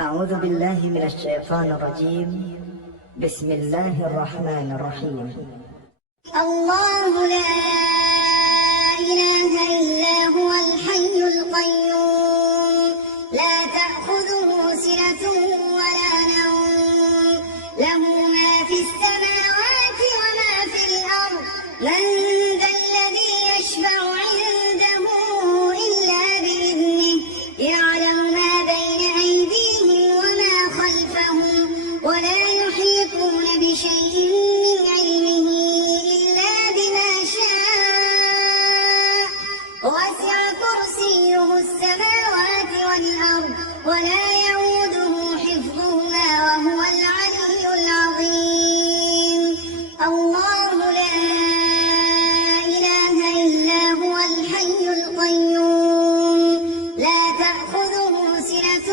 أعوذ بالله من الشيطان الرجيم. بسم الله الرحمن الرحيم. الله لا إله إلا هو الحي القيوم لا تأخذه سنة ولا نوم له ما في السماوات وما في الأرض من ذا الذي يشفع عنده إلا بإذنه يعلم ما بين أيديهم وما خلفهم ولا يحيطون بشيء من علمه إلا بما شاء وسع كرسيه السماوات والأرض ولا يئوده حفظهما وهو العلي العظيم. الله لا إله إلا هو الحي القيوم لا تأخذه سنة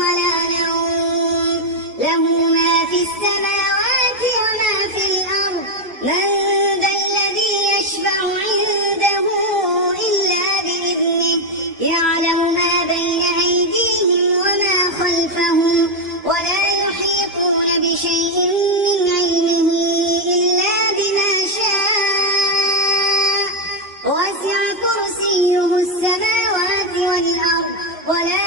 ولا نوم له ما في السماوات وما في الأرض من ذا الذي يشفع عنده إلا بإذنه يعلم ما بين أيديهم وما خلفهم ولا يحيطون بشيء من علمه إلا بما شاء وسع كرسيه السماوات والأرض ولا